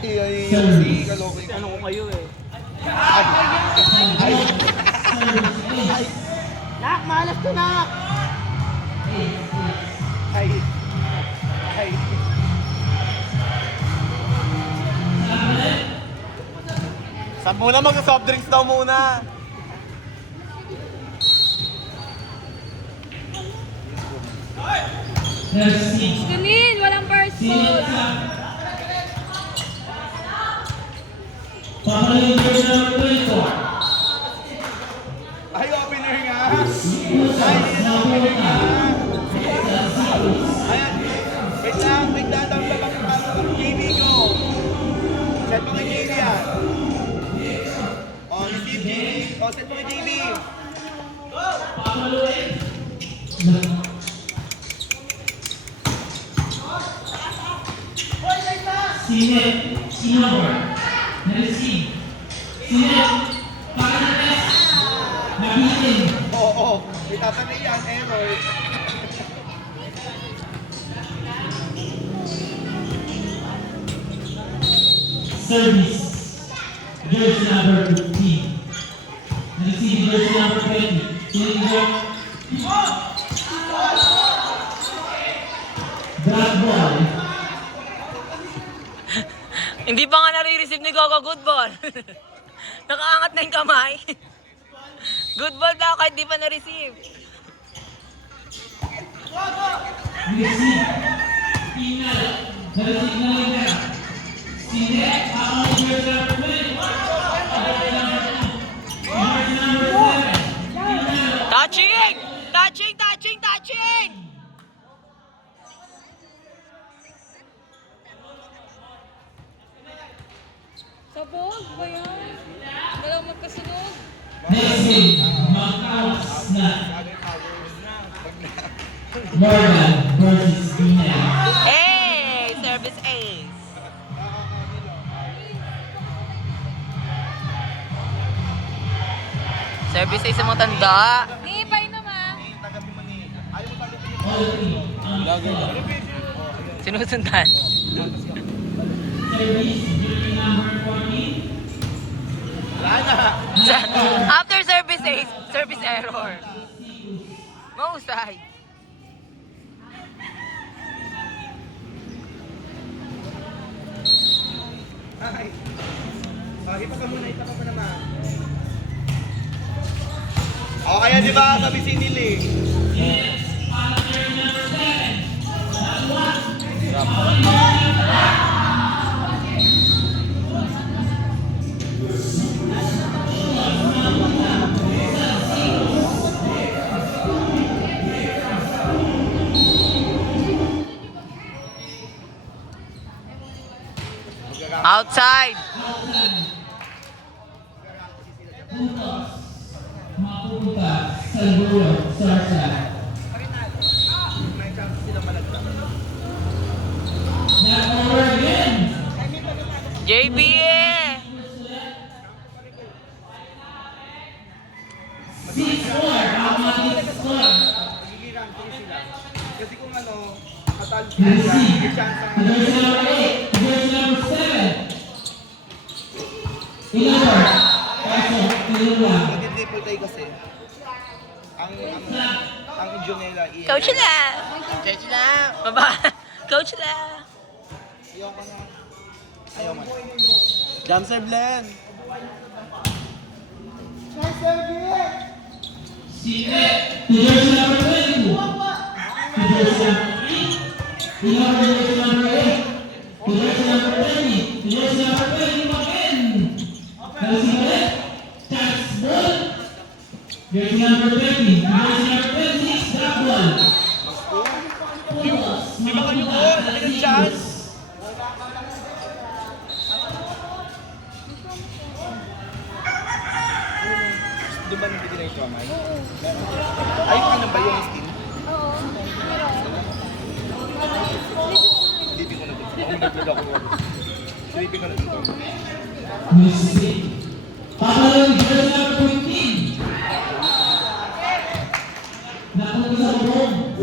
Si Kalokoy. Ano ko kayo eh. Ay. Nak, malas to nak! Ay. Ay. Saan muna mag-soft drinks daw muna? Ganun, walang first ball. Ay, opener nga! Ay, opener nga! Ayan, wait lang, daw pa lang ang JB ko. Set mo kay JB yan. Oh, receive JB. Oh, set mo kay JB. Oo, may tatanay yan, error. Service, jersey number 15. Receive jersey number 20. Black ball. Hindi pa nga nare-receive ni Gogo good ball. Nakaangat na yung kamay. Good ball daw kahit di pa na-receive. Receive. Tingnan. Na-receive na lang na. Sige. Ako ang jersey number 20. Jersey number 7. Touching! Touching! Touching! Touching! Sabog ba yan? Dalawang magkasunod. Next game. Knockout snap. Morgan versus Tingnan. Hey! Service ace. Service ace sa mga tanda. Ngipay naman. All three. Sinusundan. Service jersey number 14. Wala na. After service ace, service error. Mahusay. Ay. Oh, hipa ka muna naman. O, kaya di ba sabi si Nili? Outside. Mapupunta sa Luro, Sarsa. May chance sila malagdag. Not over again. JB eh. 6-4. Automatic score. Magigirang sila. Kasi kung ano, matalo sila, may chance ang Jersey number 8. Jersey number 7. Ilan? Kaso, kayo lang. mag-triple tay kasi. Ang Junela is... Coach na. Coach na. Baba. Coach na. Ayaw ka na. Ayaw mo. Jam serve, Len. Sige. To jersey number 22. To jersey number 3. Ilan to jersey number 8. To jersey number 20. To jersey number 20 again. Jersey ulit. Chance ball. Jersey number 20. To jersey number 26. Drop ball. Di ba kayo ko? Laki ng chance. Doon ba nabili na yung kamay? Ay, ano ba yung skin? Oo. Silipin ko na dito. Ako nag-vlog ako. Silipin ko na dito. Music. Papalawin jersey number 15. Napunta sa room.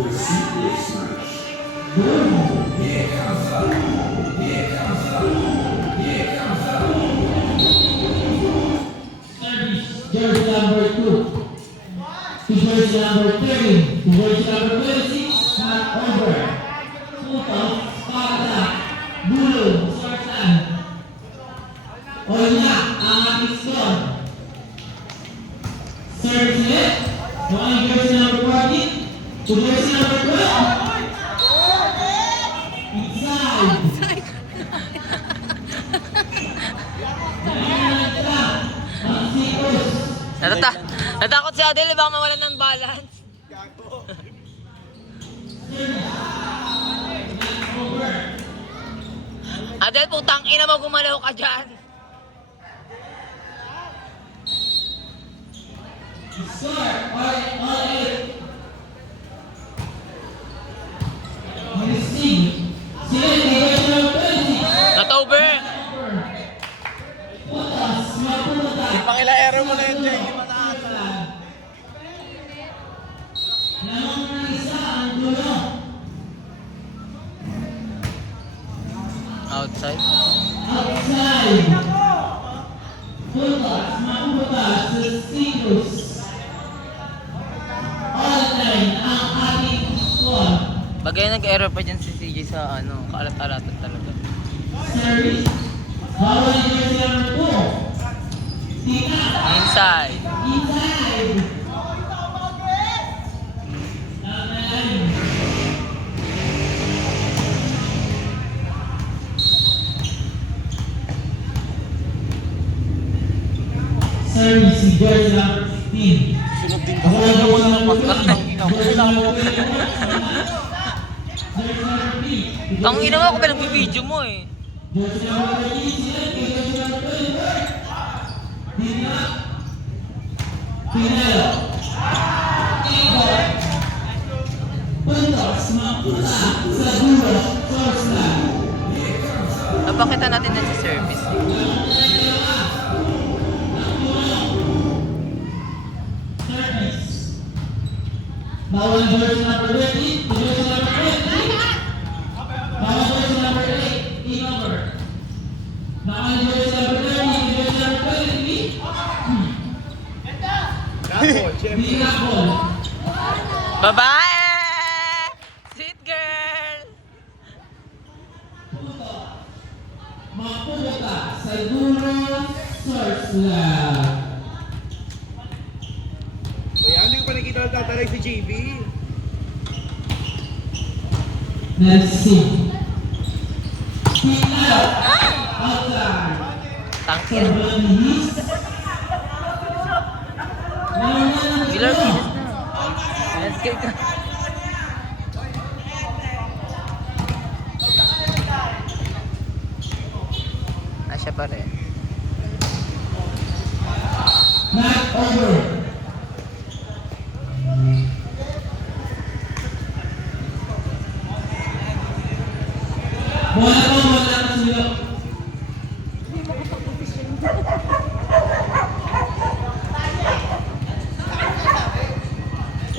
Natakot si Adel, baka mawalan ng balance. Gago. Adel, putang ina mo, gumalaw ka dyan. Score, all eight. Receive. Sila, division number 20. Not over. Putas, maputas. Pangila-ero mo na yun, Jay. Mataas. Lamang ng isa ang dulo. Outside. Outside. Putas, maputas. Steelers. All nine ang ating score. Bagay nag-error pa dyan si CJ sa ano, kaalat-alatan talaga. Service. Bawal jersey number 2. Tina. Inside. Inside. Laban. Service si jersey number 15. Sunod din Bawal jersey number 2. Ang ina mo ako pa nag-video mo eh. Jersey number 13. Sila, jersey number 24. Tina. Pinelo. Igor. Puntos, maputa sa dulo, first line. Napakita natin na sa service. Service. Bawal jersey number 20, jersey number 20. Bawal jersey number 8, in-over. Bawal jersey number 30, jersey number 23. Gago, Jeff. Di na ball. Babae! Sweet girl! Maputa sa dulo, first line. Kaya hindi ko pa nakita nagtatalay si JB. Merci. Pinalo. Outside. Tangkin. Sobrang-his. Killer pieces na. Let's get go. Siya pa rin. Back over. Bola ko, wala na sila.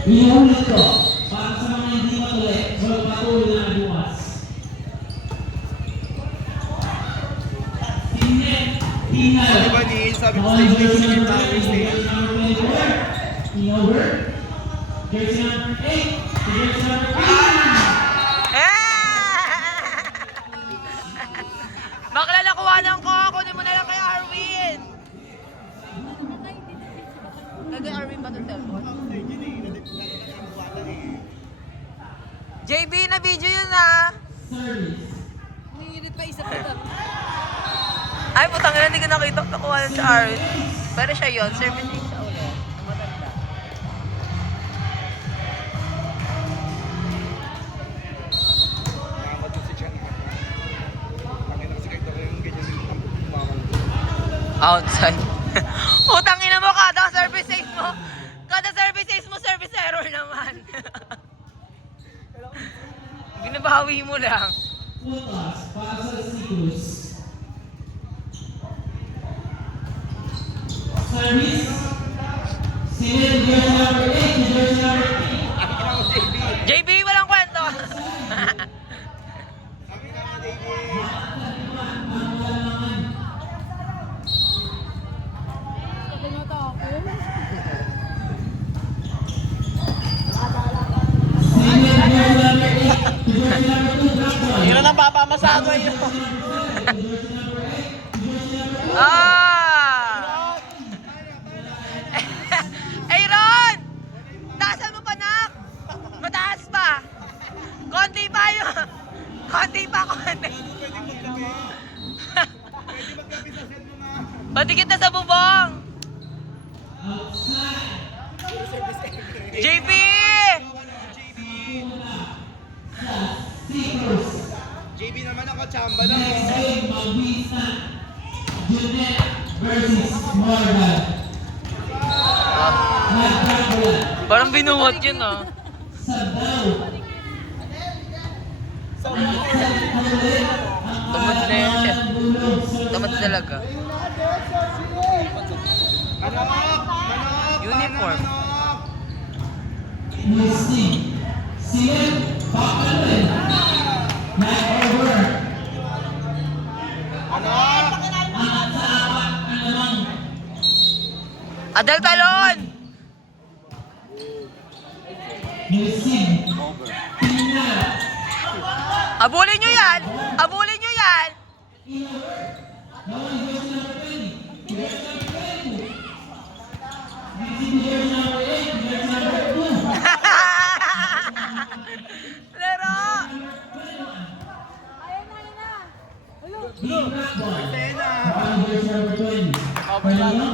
Inuulit ko, para sa mga hindi matuli, walang patuloy na bukas. Tingnan. Di ba ni sabi ko sa inyo, si Kim Towers na yan. In-over. Jersey number 8. Jersey number 8. Bakla nakuhanan ko! Kunin mo na lang kay Arwin! Kagay Arwin ba itong cellphone? JB, na video yun ah! Service. Umiinit pa isa pa. Ay, putang ina, hindi ko nakita nakuhanan sa Arwin. Pero siya yun, service siya ulit. Ang matanda. Nakamad ko si Chan. Pangin kasi kahit ako yung ganyan yung kumamang. Outside. Putang ina mo, kada service ace mo. Kada service ace mo, service error naman. Binabawi mo lang. Putas para sa Sikus. Service. Sinil, jersey number 8, jersey number 8. JB, walang kwento. Sabi nga mga JB. Sinil, jersey number 8, jersey number 2, drop ball. Hindi na nang papamasado yun. Jersey number 8, jersey number 2. Ah! Aaron! Taasan mo pa, nak! Mataas pa! Konti pa yun! Konti pa, konti! Patikit na sa bubong! Outside. Mabisa. Junet versus Morgan. Nagkakulan. Parang binuhat yun ah. Sabaw. Tamad na yun siya. Tamad talaga. Uniform. Misty. Silip. Papaluin. Night over. Angat sa apat ang lamang. Adel talon! Misty. Tingnan. Abulin nyo yan! Abulin nyo yan! Bawal jersey number 20. Jersey number 22. Misty jersey number 8. Jersey number 2. Lero! Big Black Ball. Sena. Bawal jersey number 20. Kanino?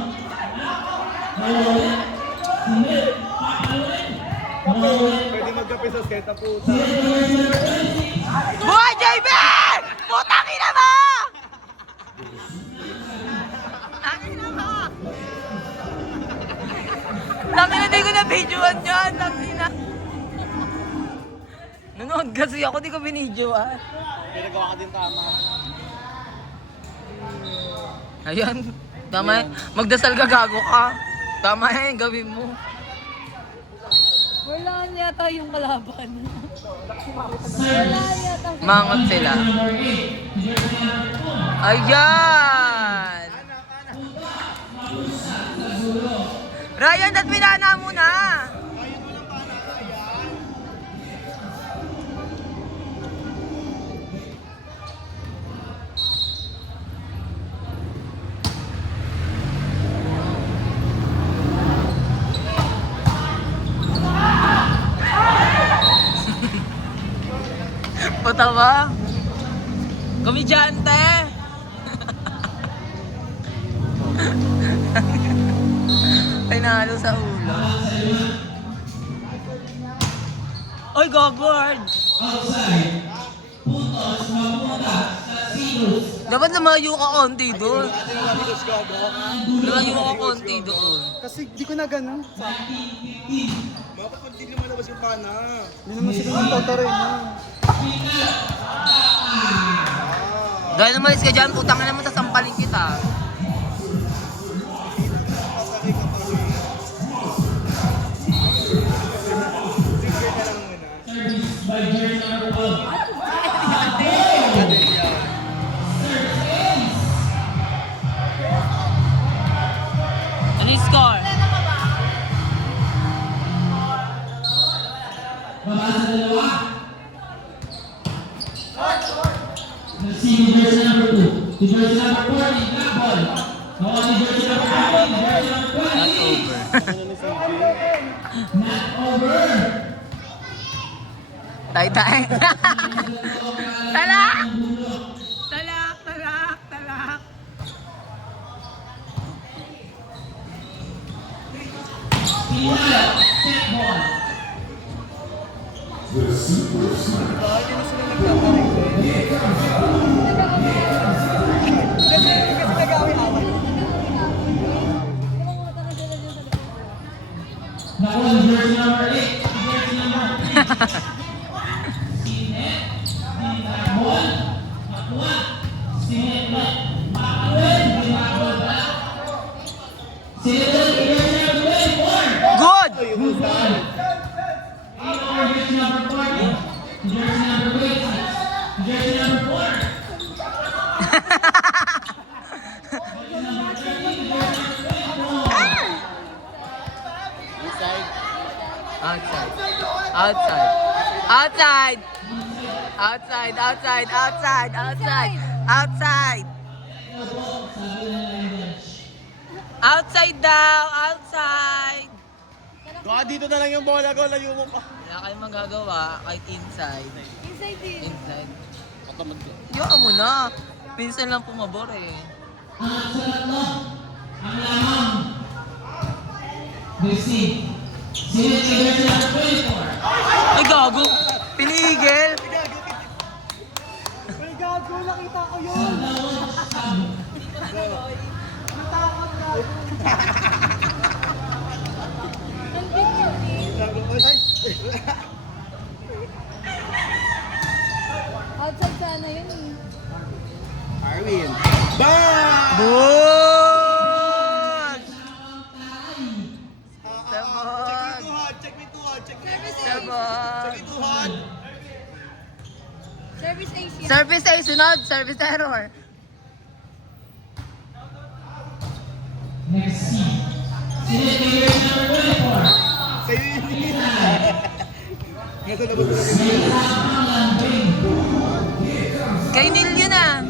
Mawawin. Silip. Papaluin. Mawawin. Pwede magkape sa sketa puta. Silip jersey number 20. Buhay, JB! Putang ina mo! Tangina mo! Tangina, di ko na videoan yan. Tangina. Nanood kasi ako, di ko binidyoan. Pinagawa ka din tama. Ayan. Tama yan. Magdasal ka, gago ka. Tama yan, gawin mo. Wala yata yung kalaban. Wala yata. Mangot sila. Number 8. Jersey number 2. Ayan! Ryan, dat pinana mo na! Patawa? Komedyante! Ay, nahalo sa ulo. Oy, gogord! Outside. Puntos mapunta sa Sinus. Dapat lumayo ka konti doon. Lumayo ka konti doon. Kasi di ko na ganun. Bakit pag di lumalabas yung pana? Hindi naman sila ng tatarin. Dahil umalis ka dyan, putang na naman, sasampalin kita. Service by jersey number 12. Ano yung score? Baba sa dalawa. Receiving jersey number 2. To jersey number 40. Black ball. Bawal ni jersey number 20. Jersey number 20. Not over. Not over. Tay-tay. Talak! Talak, talak, talak. Pinal. Set ball. Bakit yun na sila nagtatarik Kasi nag-awin away. Nakuha ni jersey number 8. Jersey number 3. Sinet. Black ball. Nakuha. Sinet. Papaluin. Black ball ba? Sinet. Jersey number 24. Good! Jersey number 40. Jersey number 26. Jersey number 4. Outside. Outside. Outside. Outside, outside, outside, outside, outside. Outside daw, outside. Baka dito na lang yung bola ko, layo mo pa. Wala kayong magagawa kahit inside. Inside din. Inside. Matamad ko. Yaan mo na. Minsan lang pumabor eh. Ang tatlo. Ang lamang. Bisi. Sinet kay jersey number 24. Ay, gago. Pinigil. Ay, gago, nakita ko yun. 15. Bang! Boom! Check me 200. Check me 200. Check me Service 200. A. Check me 200. Service A siya. Service ay sunod, service error. Next C. Sino yung jersey number 24? Sa'yo yun. Nasa labas na rin. May lamang lambing. Kay Neil yun ah.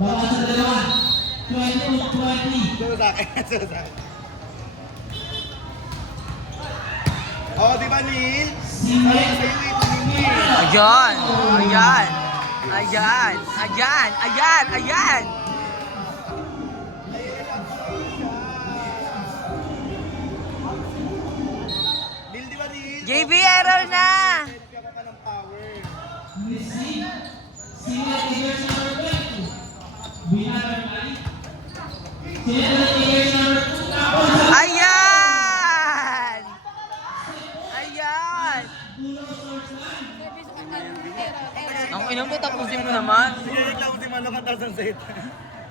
Bawas sa dalawa. 20. Sa'yo sa akin. Sa'yo sa akin. Oh, di ba, Neil? Sa'yo ito, Neil. Ayan, ayan. Ayan, ayan, ayan, ayan. Neil, di ba, Neil? JB, error na. Kaya ka ng power. Sino yung jersey number 20? Binabay. Sino yung jersey number 2? Tapos sa Ayan! Ayan! Service error. Ang inang mo, tapusin mo naman. Sige, reklamo si Mano ka 1,000 set.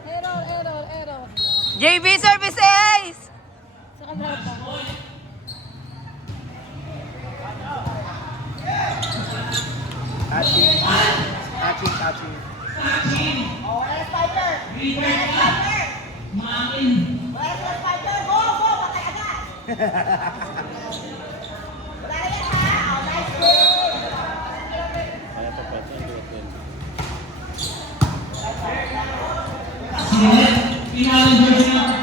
Error. JB, service ace! Sa kanila pa. Touching. Mamin. Sinet, pinalo jersey number